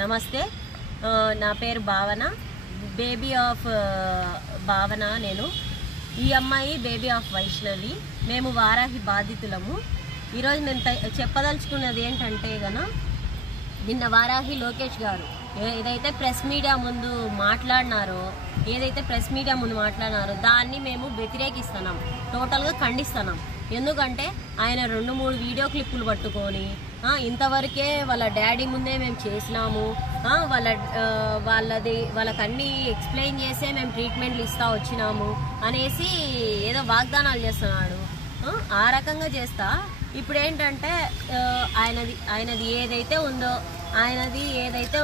నమస్తే, నా పేరు భావన, బేబీ ఆఫ్ భావన. నేను ఈ అమ్మాయి బేబీ ఆఫ్ వైష్ణవి. మేము వారాహి బాధితులము. ఈరోజు మేము చెప్పదలుచుకున్నది ఏంటంటే నిన్న వారాహి లోకేష్ గారు ఏదైతే ప్రెస్ మీడియా ముందు మాట్లాడినారో దాన్ని మేము వ్యతిరేకిస్తున్నాం, టోటల్గా ఖండిస్తున్నాం. ఎందుకంటే ఆయన 2-3 వీడియో క్లిప్పులు పట్టుకొని ఇంతవరకే వాళ్ళ డాడీ ముందే మేము చేసినాము, వాళ్ళకన్నీ ఎక్స్ప్లెయిన్ చేసే మేము ట్రీట్మెంట్లు ఇస్తా వచ్చినాము అనేసి ఏదో వాగ్దానాలు చేస్తున్నాడు. ఆ రకంగా చేస్తా ఇప్పుడు ఏంటంటే ఆయనది ఏదైతే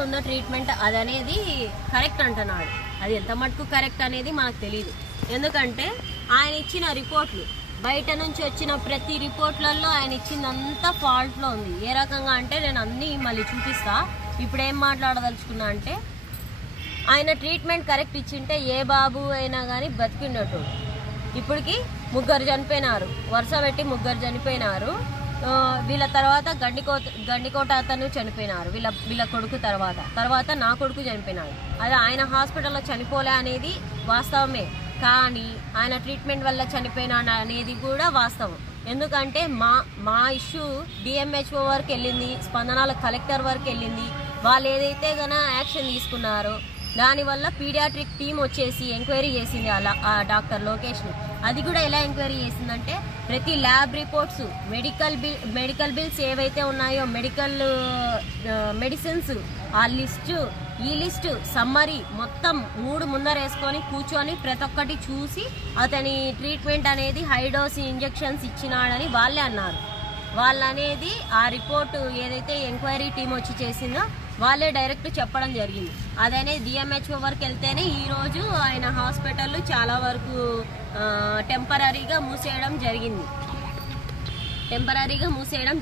ఉందో ట్రీట్మెంట్ అదనేది కరెక్ట్ అంటున్నాడు. అది ఎంత మటుకు కరెక్ట్ అనేది మనకు తెలియదు. ఎందుకంటే ఆయన ఇచ్చిన రిపోర్ట్లు, బయట నుంచి వచ్చిన ప్రతి రిపోర్ట్లలో ఆయన ఇచ్చిందంతా ఫాల్ట్లో ఉంది. ఏ రకంగా అంటే నేను అన్నీ మళ్ళీ చూపిస్తా. ఇప్పుడు ఏం మాట్లాడదలుచుకున్నా అంటే, ఆయన ట్రీట్మెంట్ కరెక్ట్ ఇచ్చింటే ఏ బాబు అయినా కానీ బతికిండేటోడు. ఇప్పటికి 3 చనిపోయినారు, వరుస పెట్టి 3 చనిపోయినారు. వీళ్ళ తర్వాత గండికోట అతను చనిపోయినారు, వీళ్ళ కొడుకు తర్వాత నా కొడుకు చనిపోయినాడు. అది ఆయన హాస్పిటల్లో చనిపోలే అనేది వాస్తవమే, కానీ ఆయన ట్రీట్మెంట్ వల్ల చనిపోయినా అనేది కూడా వాస్తవం. ఎందుకంటే మా ఇష్యూ డిఎంహెచ్ఓ వరకు వెళ్ళింది, స్పందనాల కలెక్టర్ వరకు వెళ్ళింది. వాళ్ళు ఏదైతే యాక్షన్ తీసుకున్నారో దానివల్ల పీడియాట్రిక్ టీం వచ్చేసి ఎంక్వైరీ చేసింది ఆ డాక్టర్ లోకేష్ని. అది కూడా ఎలా ఎంక్వైరీ చేసిందంటే, ప్రతి ల్యాబ్ రిపోర్ట్స్, మెడికల్ బిల్స్ ఏవైతే ఉన్నాయో, మెడిసిన్స్ ఆ ఈ లిస్టు సమ్మరీ మొత్తం 3 ముందర వేసుకొని కూర్చొని ప్రతి ఒక్కటి చూసి అతని ట్రీట్మెంట్ అనేది హై డోస్ ఇంజెక్షన్స్ ఇచ్చినాడని వాళ్ళే అన్నారు. వాళ్ళనేది ఆ రిపోర్టు ఏదైతే ఎంక్వైరీ టీం వచ్చి చేసిందో వాళ్ళే డైరెక్ట్ చెప్పడం జరిగింది. అదనేది డిఎంహెచ్ఓ వరకు వెళ్తేనే ఈరోజు ఆయన హాస్పిటల్ చాలా వరకు టెంపరీగా మూసేయడం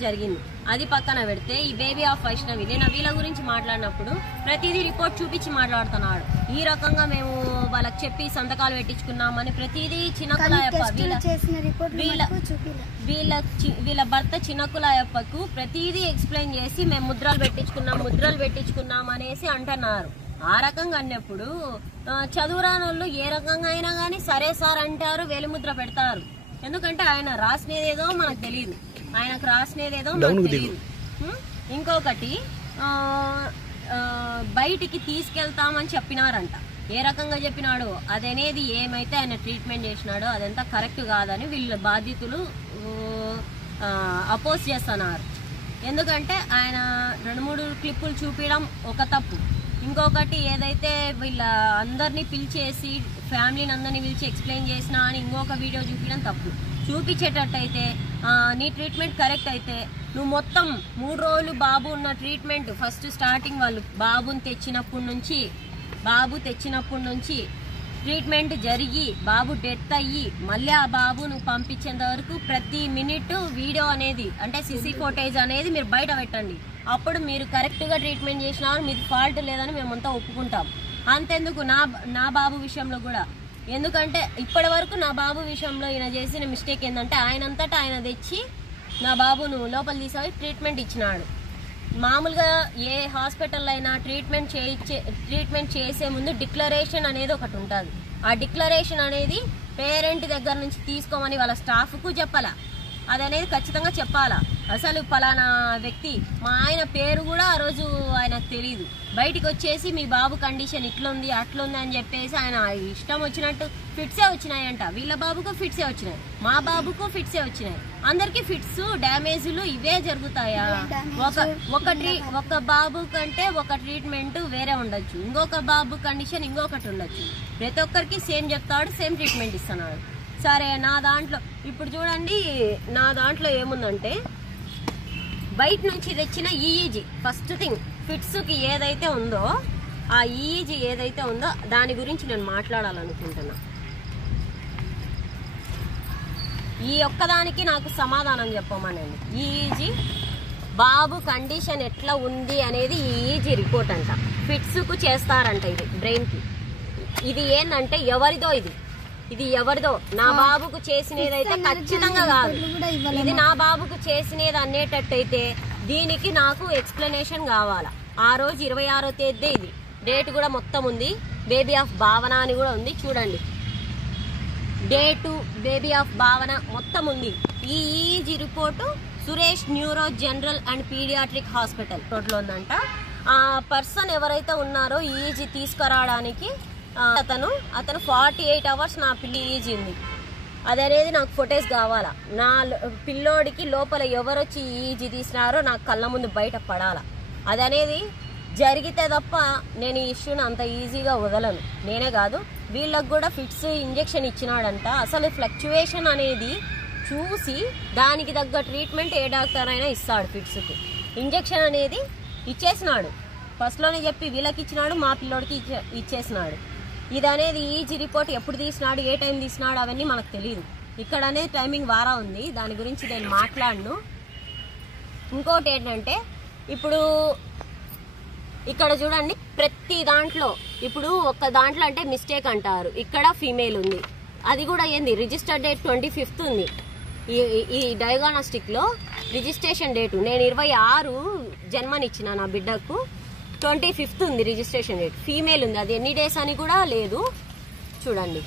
జరిగింది. అది పక్కన పెడితే ఈ బేబీ ఆఫ్ వైష్ణవి, నేను వీళ్ళ గురించి మాట్లాడినప్పుడు ప్రతిదీ రిపోర్ట్ చూపించి మాట్లాడుతున్నాడు. ఈ రకంగా మేము వాళ్ళకి చెప్పి సంతకాలు పెట్టించుకున్నామని ప్రతిదీ చిన్నకులాయప్ప, వీళ్ళ భర్త చిన్నకులాయప్పకు ప్రతిదీ ఎక్స్ప్లెయిన్ చేసి మేము ముద్రలు పెట్టించుకున్నాం అనేసి అంటున్నారు. ఆ రకంగా అన్నప్పుడు చదువురాని వాళ్ళు ఏ రకంగా అయినా కానీ సరే సార్ అంటారు, వేలిముద్ర పెడతారు. ఎందుకంటే ఆయన రాసినదేదో మనకు తెలియదు, ఇంకొకటి బయటికి తీసుకెళ్తామని చెప్పినారంట. ఏ రకంగా చెప్పినాడో అదనేది ఏమైతే ఆయన ట్రీట్మెంట్ చేసినాడో అదంతా కరెక్ట్ కాదని వీళ్ళ బాధితులు అపోజ్ చేస్తున్నారు. ఎందుకంటే ఆయన 2-3 క్లిప్పులు చూపించడం ఒక తప్పు, ఇంకొకటి ఏదైతే వీళ్ళ అందరినీ పిలిచేసి ఫ్యామిలీని అందరినీ పిలిచి ఎక్స్ప్లెయిన్ చేసినా అని ఇంకొక వీడియో చూపించడం తప్పు. చూపించేటట్టయితే నీ ట్రీట్మెంట్ కరెక్ట్ అయితే నువ్వు మొత్తం 3 రోజులు బాబు ఉన్న ట్రీట్మెంట్, ఫస్ట్ స్టార్టింగ్ వాళ్ళు బాబు తెచ్చినప్పటి నుంచి ట్రీట్మెంట్ జరిగి బాబు డెత్ అయ్యి మళ్ళీ ఆ బాబు నువ్వు పంపించేంత వరకు ప్రతి మినిట్ వీడియో అనేది అంటే సిసి ఫోటేజ్ అనేది మీరు బయట పెట్టండి. అప్పుడు మీరు కరెక్ట్గా ట్రీట్మెంట్ చేసినా మీది ఫాల్ట్ లేదని మేమంతా ఒప్పుకుంటాం. అంతెందుకు నా బాబు విషయంలో కూడా, ఎందుకంటే ఇప్పటి వరకు నా బాబు విషయంలో ఈయన చేసిన మిస్టేక్ ఏంటంటే ఆయనంతటా ఆయన తెచ్చి నా బాబును లోపల తీసి ట్రీట్మెంట్ ఇచ్చినాడు. మామూలుగా ఏ హాస్పిటల్ అయినా ట్రీట్మెంట్ చేసే ముందు డిక్లరేషన్ అనేది ఒకటి ఉంటుంది. ఆ డిక్లరేషన్ అనేది పేరెంట్ దగ్గర నుంచి తీసుకోమని వాళ్ళ స్టాఫ్కు చెప్పాలా, అదనేది ఖచ్చితంగా చెప్పాలా. అసలు పలానా వ్యక్తి, మా ఆయన పేరు కూడా ఆ రోజు ఆయనకు తెలియదు. బయటికి వచ్చేసి మీ బాబు కండిషన్ ఇట్లుంది అట్లుంది అని చెప్పేసి ఆయన ఇష్టం వచ్చినట్టు ఫిట్సే వచ్చినాయంట. వీళ్ళ బాబుకు ఫిట్సే వచ్చినాయి, మా బాబుకు ఫిట్సే వచ్చినాయి. అందరికి ఫిట్స్ డ్యామేజ్లు ఇవే జరుగుతాయా? ఒక బాబు కంటే ఒక ట్రీట్మెంట్ వేరే ఉండొచ్చు, ఇంకొక బాబు కండిషన్ ఇంకొకటి ఉండొచ్చు. ప్రతి ఒక్కరికి సేమ్ చెప్తాడు, సేమ్ ట్రీట్మెంట్ ఇస్తున్నాడు. సరే, నా దాంట్లో ఇప్పుడు చూడండి, నా దాంట్లో ఏముందంటే బయట నుంచి తెచ్చిన ఈఈజీ, ఫస్ట్ థింగ్ ఫిట్స్కి ఏదైతే ఉందో ఆ ఈఈజీ ఏదైతే ఉందో దాని గురించి నేను మాట్లాడాలనుకుంటున్నా. ఈ ఒక్కదానికి నాకు సమాధానం చెప్పమనండి. ఈఈజీ బాబు కండిషన్ ఎట్లా ఉంది అనేది ఈఈజీ రిపోర్ట్ అంట. ఫిట్స్కు చేస్తారంట ఇది బ్రెయిన్కి. ఇది ఏంటంటే ఎవరిదో ఇది ఎవరిదో, నా బాబుకు చేసినదైతే ఖచ్చితంగా కాదు. ఇది నా బాబుకు చేసినది అనేటట్టయితే దీనికి నాకు ఎక్స్ప్లెనేషన్ కావాలా. ఆ రోజు 26వ తేదీ ఇది డేట్ కూడా మొత్తం ఉంది. బేబీ ఆఫ్ భావన అని కూడా ఉంది చూడండి. డేటు బేబీ ఆఫ్ భావన మొత్తం ఉంది. ఈ EEG report Suresh neuro general and paediatric hospital రోడ్లో ఉందంట. ఆ పర్సన్ ఎవరైతే ఉన్నారో ఈజీ తీసుకురావడానికి అతను 48 అవర్స్ నా పిల్లి ఈజీ ఉంది. అదనేది నాకు ఫొటేజ్ కావాలా. నా పిల్లోడికి లోపల ఎవరొచ్చి ఈజీ తీసినారో నాకు కళ్ళ ముందు బయట పడాలా. అదనేది జరిగితే తప్ప నేను ఈ ఇష్యూని అంత ఈజీగా వదలను. నేనే కాదు, వీళ్ళకు కూడా ఫిట్స్ ఇంజెక్షన్ ఇచ్చినాడంట. అసలు ఫ్లక్చువేషన్ అనేది చూసి దానికి తగ్గ ట్రీట్మెంట్ ఏ డాక్టర్ అయినా ఇస్తాడు. ఫిట్స్కి ఇంజెక్షన్ అనేది ఇచ్చేసినాడు. ఫస్ట్లోనే చెప్పి వీళ్ళకి ఇచ్చినాడు, మా పిల్లోడికి ఇచ్చేసినాడు. ఇది అనేది ఈజీ రిపోర్ట్ ఎప్పుడు తీసినాడు, ఏ టైం తీసినాడు అవన్నీ మనకు తెలియదు. ఇక్కడ అనేది టైమింగ్ వారా ఉంది, దాని గురించి నేను మాట్లాడను. ఇంకోటి ఏంటంటే ఇప్పుడు ఇక్కడ చూడండి, ప్రతి దాంట్లో ఇప్పుడు ఒక్క దాంట్లో అంటే మిస్టేక్ అంటారు. ఇక్కడ ఫీమేల్ ఉంది, అది కూడా ఏంది రిజిస్టర్డ్ డేట్ 25th ఉంది. ఈ డయాగ్నోస్టిక్ లో రిజిస్ట్రేషన్ డేటు నేను 26 జన్మనిచ్చిన నా బిడ్డకు 25th ఉంది రిజిస్ట్రేషన్ డేట్. ఫీమేల్ ఉంది, అది ఎన్ని డేస్ అని కూడా లేదు. చూడండి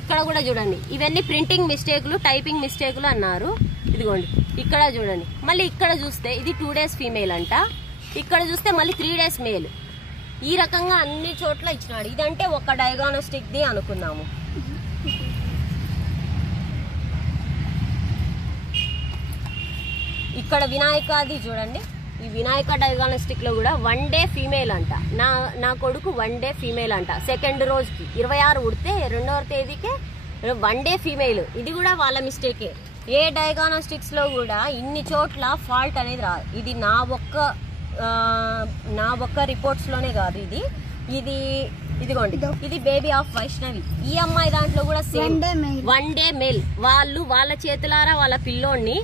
ఇక్కడ కూడా చూడండి, ఇవన్నీ ప్రింటింగ్ మిస్టేకులు, టైపింగ్ మిస్టేకులు అన్నారు. ఇదిగోండి ఇక్కడ చూడండి, మళ్ళీ ఇక్కడ చూస్తే ఇది 2 days ఫీమేల్ అంట, ఇక్కడ చూస్తే మళ్ళీ 3 days మేల్. ఈ రకంగా అన్ని చోట్ల ఇచ్చినాడు. ఇదంటే ఒక డయాగ్నోస్టిక్ ది అనుకున్నాము. ఇక్కడ వినాయకది చూడండి, ఈ వినాయక డయాగ్నోస్టిక్ లో కూడా 1 day ఫీమేల్ అంట. నా కొడుకు 1 day ఫీమేల్ అంట. సెకండ్ రోజుకి 26 ఉడితే 2వ తేదీకే 1 day ఫీమేల్. ఇది కూడా వాళ్ళ మిస్టేకే. ఏ డయాగ్నోస్టిక్స్ లో కూడా ఇన్ని చోట్ల ఫాల్ట్ అనేది రాదు. ఇది నా ఒక్క రిపోర్ట్స్ లోనే కాదు. ఇదిగోండి, ఇది బేబీ ఆఫ్ వైష్ణవి. ఈ అమ్మాయి దాంట్లో కూడా సేమ్ 1 day మేల్. వాళ్ళ చేతులారా వాళ్ళ పిల్లోడిని